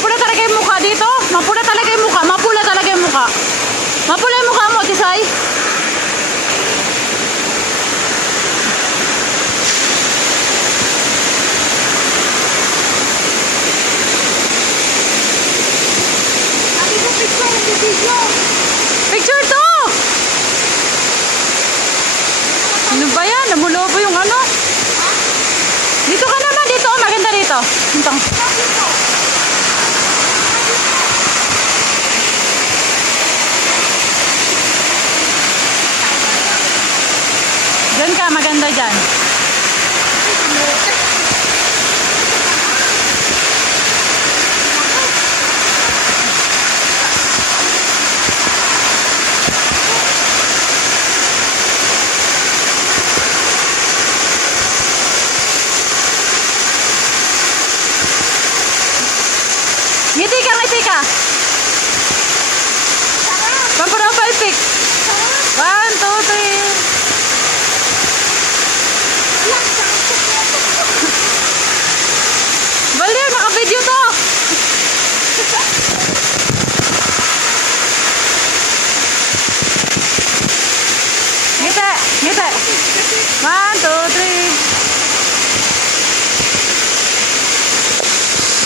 Mapula talaga yung mukha dito. Mapula talaga yung mukha. Mapula talaga yung mukha. Mapula yung mukha mo, Tisay. Picture to! Ano ba yan? Namulobo yung ano? Dito ka naman, dito. Oh, maganda dito. Hintang. Diyan ka, maganda dyan.